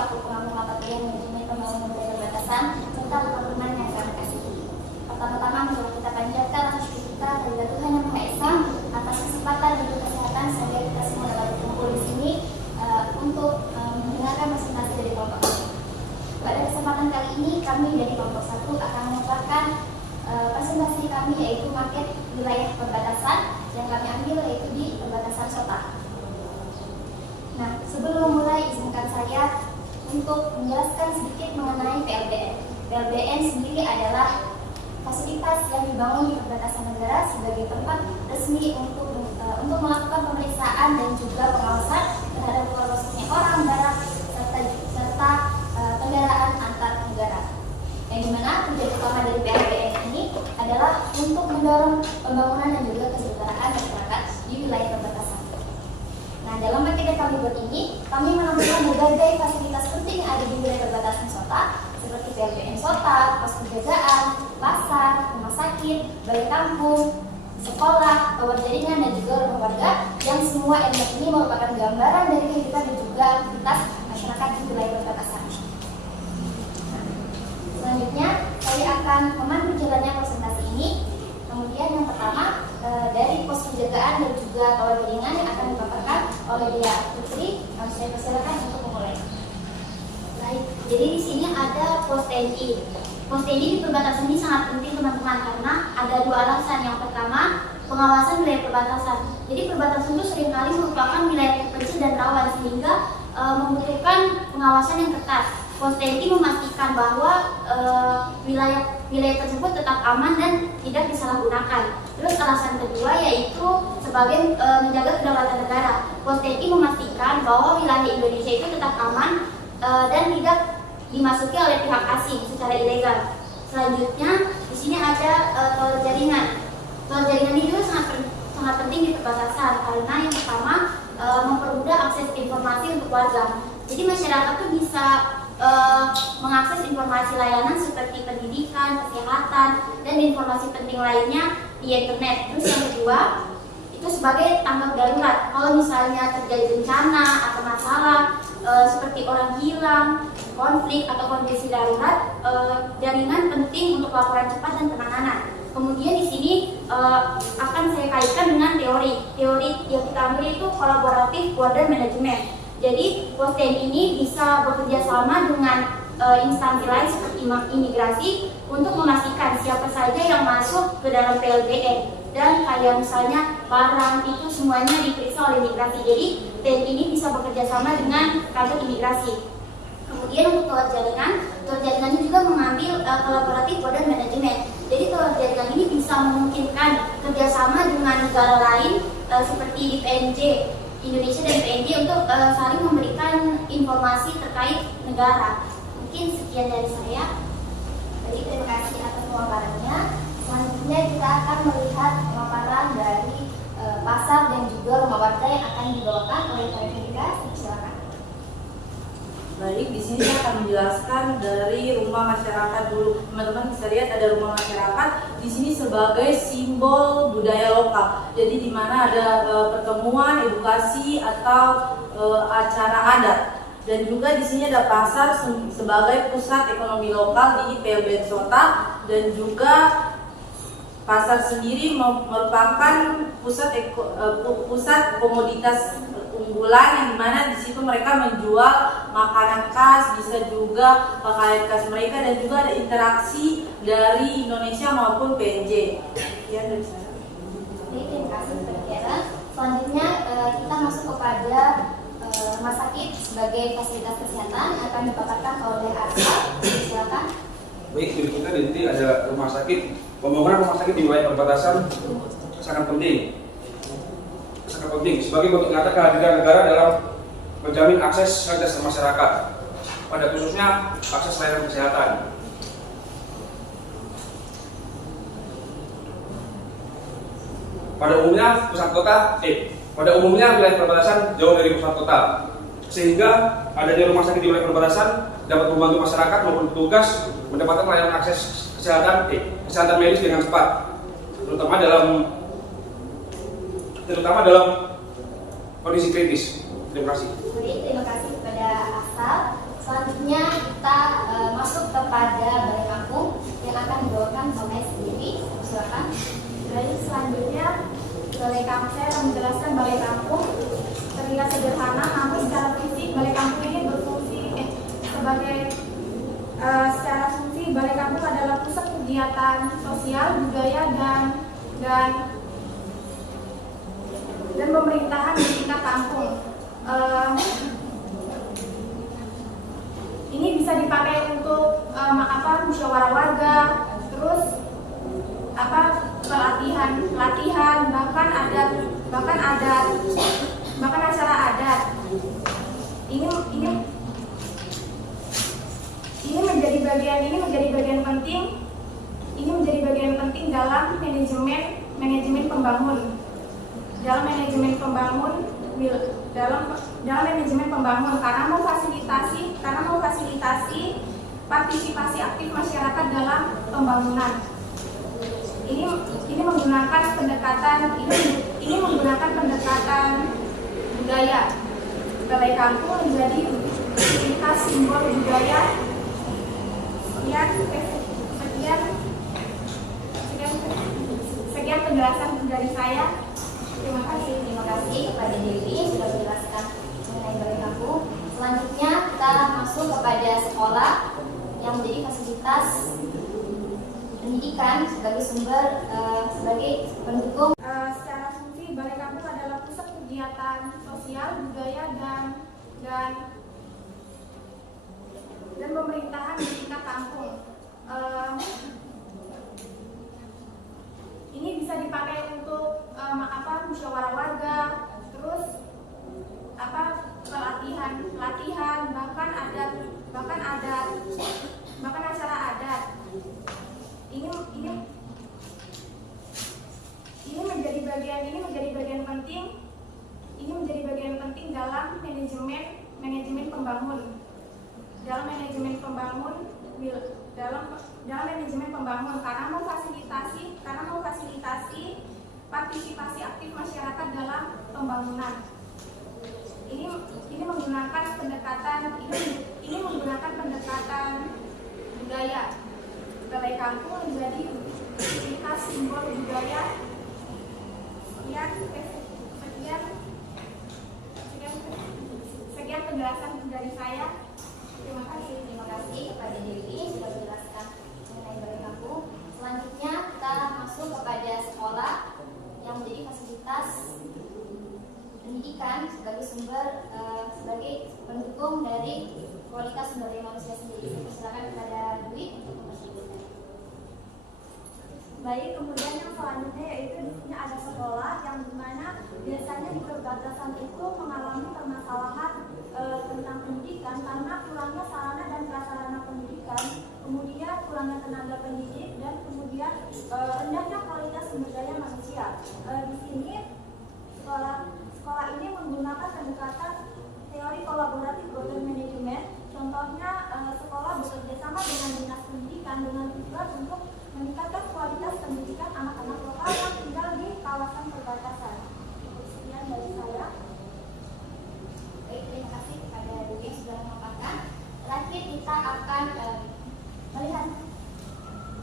selaku pengampu mata kuliah manajemen pembangunan wilayah perbatasan tentang pembangunan yang kami kasihi. Pertama-tama marilah kita panjatkan rasa syukur kita kepada Tuhan Yang Maha Esa atas kesempatan dan kesehatan sehingga kita semua dapat berkumpul di sini untuk mendengarkan presentasi dari kelompok kami. Pada kesempatan kali ini kami dari kelompok 1 akan memaparkan presentasi kami yaitu market wilayah perbatasan yang kami ambil yaitu di perbatasan Sota. Nah, sebelum mulai izinkan saya untuk menjelaskan sedikit mengenai PLBN. PLBN sendiri adalah fasilitas yang dibangun di perbatasan negara sebagai tempat resmi untuk melakukan pemeriksaan dan juga pengawasan terhadap keluar masuknya orang, barang, serta kendaraan antar negara. Yang dimana tujuan utama dari PLBN ini adalah untuk mendorong pembangunan dan juga kesejahteraan masyarakat di wilayah perbatasan. Nah, dalam paket yang kami buat ini, kami menampilkan berbagai fasilitas penting yang ada di wilayah perbatasan Sota, seperti PLBN Sota, pos penjagaan, pasar, rumah sakit, balai kampung, sekolah, tower jaringan, dan juga rumah warga, yang semua elemen ini merupakan gambaran dari kehidupan dan juga aktivitas masyarakat di wilayah perbatasan. Nah, selanjutnya, saya akan memandu jalannya presentasi ini. Kemudian yang pertama, dari pos penjagaan dan juga tower jaringan yang akan dipaparkan oleh Dia Putri. Saya persilakan untuk memulai. Baik, jadi di sini ada pos TNI. Pos TNI di perbatasan ini sangat penting teman-teman karena ada dua alasan. Yang pertama, pengawasan wilayah perbatasan. Jadi perbatasan itu seringkali merupakan wilayah terpencil dan rawan sehingga membutuhkan pengawasan yang ketat. Pos TNI memastikan bahwa wilayah tersebut tetap aman dan tidak disalahgunakan. Terus alasan kedua yaitu sebagai menjaga kedaulatan negara. Pos TNI memastikan bahwa wilayah Indonesia itu tetap aman dan tidak dimasuki oleh pihak asing secara ilegal. Selanjutnya di sini ada tower jaringan. Tower jaringan ini juga sangat penting di perbatasan karena yang pertama mempermudah akses informasi untuk warga. Jadi masyarakat tuh bisa mengakses informasi layanan seperti pendidikan, kesehatan, dan informasi penting lainnya di internet. Terus yang kedua, itu sebagai tanggap darurat. Kalau misalnya terjadi bencana atau masalah seperti orang hilang, konflik atau kondisi darurat, jaringan penting untuk laporan cepat dan penanganan. Kemudian di sini akan saya kaitkan dengan teori. Teori yang kita ambil itu kolaboratif border management. Jadi pos TNI ini bisa bekerja sama dengan instansi lain seperti imigrasi untuk memastikan siapa saja yang masuk ke dalam PLBN dan kayak misalnya barang itu semuanya diperiksa oleh imigrasi. Jadi TNI ini bisa bekerja sama dengan kantor imigrasi. Kemudian untuk tower jaringan ini juga mengambil kolaboratif border management. Jadi tower jaringan ini bisa memungkinkan kerjasama dengan negara lain seperti di PNJ Indonesia dan PNJ untuk saling memberikan informasi terkait negara. Mungkin sekian dari saya. Jadi terima kasih atas pemaparannya. Selanjutnya kita akan melihat pemaparan dari pasar dan juga rumah warga yang akan dibawakan oleh Pak Fedrika. Silakan. Baik, di sini saya akan menjelaskan dari rumah masyarakat dulu. Teman-teman bisa lihat ada rumah masyarakat di sini sebagai simbol budaya lokal. Jadi di mana ada pertemuan, edukasi atau acara adat. Dan juga di sini ada pasar sebagai pusat ekonomi lokal di PLBN Sota, dan juga pasar sendiri merupakan pusat komoditas unggulan yang dimana di situ mereka menjual makanan khas, bisa juga pakaian khas mereka, dan juga ada interaksi dari Indonesia maupun PNJ. Ya, dari sana. Terima kasih Mbak Tiara. Selanjutnya kita masuk kepada rumah sakit sebagai fasilitas kesehatan yang akan dipaparkan oleh Arsa. Silakan. Baik, jadi kita di sini ada rumah sakit. Pembangunan rumah sakit di wilayah perbatasan sangat penting. Sangat penting sebagai bentuk nyata kehadiran negara dalam menjamin akses fasilitas masyarakat, pada khususnya akses layanan kesehatan. Pada umumnya wilayah perbatasan jauh dari pusat kota, sehingga adanya rumah sakit di wilayah perbatasan dapat membantu masyarakat maupun petugas mendapatkan layanan akses kesehatan medis dengan cepat, terutama dalam kondisi kritis. Terima kasih. Terima kasih kepada Asal. kegiatan sosial, budaya, dan pemerintahan di tingkat kampung. Ini bisa dipakai untuk musyawarah warga, terus pelatihan, bahkan acara adat. Ini menjadi bagian penting dalam manajemen pembangun. Dalam manajemen pembangun karena mau fasilitasi partisipasi aktif masyarakat dalam pembangunan. Ini menggunakan pendekatan budaya. Balai kampung menjadi identitas simbol budaya. Sekian penjelasan dari saya. Terima kasih kepada Dewi sudah menjelaskan mengenai balai kampung. Selanjutnya kita masuk kepada sekolah yang menjadi fasilitas pendidikan sebagai sumber sebagai pendukung. Secara fungsi, balai kampung adalah pusat kegiatan sosial, budaya, dan pemerintahan di tingkat kampung. Ini bisa dipakai untuk musyawarah warga, terus pelatihan, bahkan acara adat. Ini menjadi bagian penting dalam manajemen pembangun. Dalam manajemen pembangun karena mau fasilitasi partisipasi aktif masyarakat dalam pembangunan. Ini menggunakan pendekatan budaya. Balai kampung menjadi identitas simbol budaya. Sekian penjelasan dari saya. Terima kasih kepada Dewi sudah menjelaskan mengenai balai kampung. Selanjutnya kita masuk kepada sekolah yang menjadi fasilitas pendidikan sebagai sumber sebagai pendukung dari kualitas sumber daya manusia sendiri. Silakan kepada Dewi. Baik, kemudian yang selanjutnya yaitu di sini ada sekolah yang dimana biasanya di perbatasan itu mengalami permasalahan tentang pendidikan karena kurangnya sarana dan prasarana pendidikan, kemudian kurangnya tenaga pendidik, dan kemudian rendahnya kualitas sumber daya manusia. Di sini sekolah ini menggunakan pendekatan teori kolaboratif program manajemen. Contohnya sekolah bekerja sama dengan dinas pendidikan dengan tujuan untuk meningkatkan kualitas pendidikan anak-anak lokal yang tinggal di kawasan perbatasan. Sekian dari saya. Baik, terima kasih kepada Dewi yang sudah memaparkan. Terakhir kita akan melihat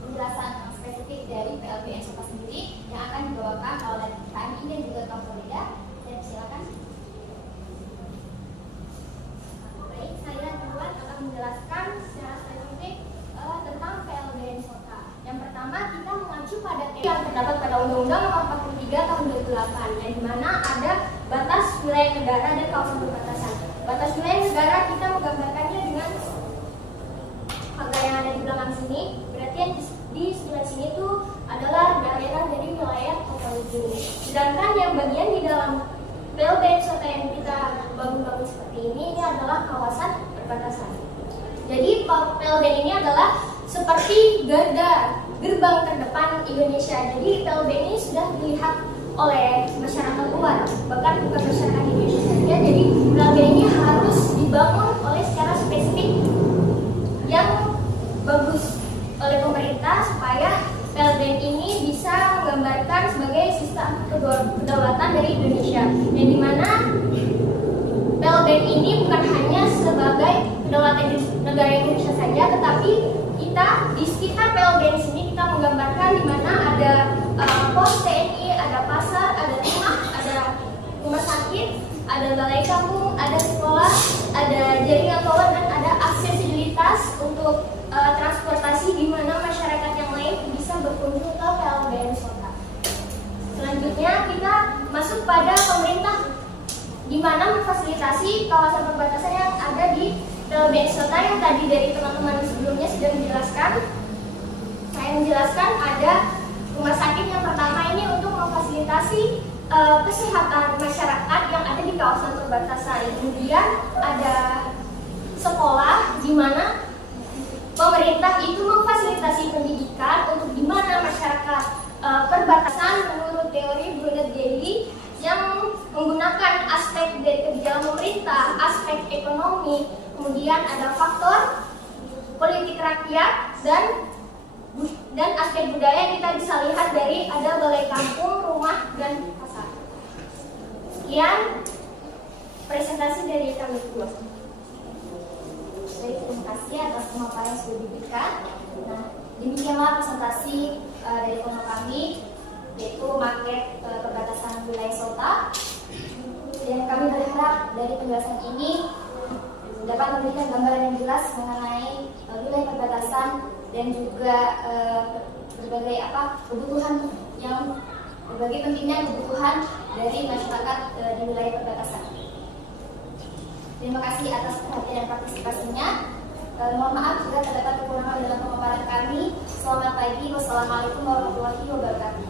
penjelasan spesifik dari PLBN SOPA sendiri yang akan dibawakan oleh KMI dan juga kaum berbeda. Saya silakan. Baik, saya duluan akan menjelaskan secara spesifik tentang PLBN SOPA. Yang pertama, kita mengacu pada yang terdapat pada Undang-Undang Nomor 43 Tahun 2008, yang dimana ada batas wilayah negara dan kawasan perbatasan. Batas wilayah negara kita menggambarkannya dengan angka yang ada di belakang sini. Berarti yang di sebelah sini itu adalah daerah dari wilayah Kota. Sedangkan yang bagian di dalam PLBN SOTA yang kita bangun seperti ini adalah kawasan perbatasan. Jadi PLBN ini adalah seperti gerbang terdepan Indonesia. Jadi PLBN ini sudah dilihat oleh masyarakat luar, bahkan bukan masyarakat Indonesia saja. Jadi PLBN ini harus dibangun oleh secara spesifik yang bagus oleh pemerintah supaya PLBN ini bisa menggambarkan sebagai sistem kedaulatan dari Indonesia. Yang dimana PLBN ini bukan hanya sebagai kedaulatan negara Indonesia saja, tetapi kita di sekitar PLBN sini kita menggambarkan di mana ada pos TNI, ada pasar, ada rumah, ada rumah sakit, ada balai kampung, ada sekolah, ada jaringan tower, dan ada aksesibilitas untuk transportasi di mana masyarakat yang lain Selanjutnya kita masuk pada pemerintah, di mana memfasilitasi kawasan perbatasan yang ada di BSOTA yang tadi dari teman-teman sebelumnya sudah menjelaskan. Saya menjelaskan ada rumah sakit yang pertama ini untuk memfasilitasi kesehatan masyarakat yang ada di kawasan perbatasan. Kemudian ada sekolah di mana pemerintah itu memfasilitasi pendidikan untuk di mana masyarakat perbatasan menurut teori Brunet Daly yang menggunakan aspek dari kebijakan pemerintah, aspek ekonomi, kemudian ada faktor politik rakyat dan aspek budaya. Kita bisa lihat dari ada balai kampung, rumah, dan pasar. Sekian presentasi dari kami berdua. Baik, terima kasih atas pemaparan yang sudah diberikan. Nah, demikianlah presentasi dari kelompok kami, yaitu market perbatasan wilayah SOTA. Dan kami berharap dari penjelasan ini dapat memberikan gambaran yang jelas mengenai wilayah perbatasan dan juga berbagai kebutuhan yang berbagai pentingnya kebutuhan dari masyarakat di wilayah perbatasan. Terima kasih atas perhatian dan partisipasinya. Mohon maaf jika terdapat kekurangan dalam pemaparan kami. Selamat pagi. Wassalamualaikum warahmatullahi wabarakatuh.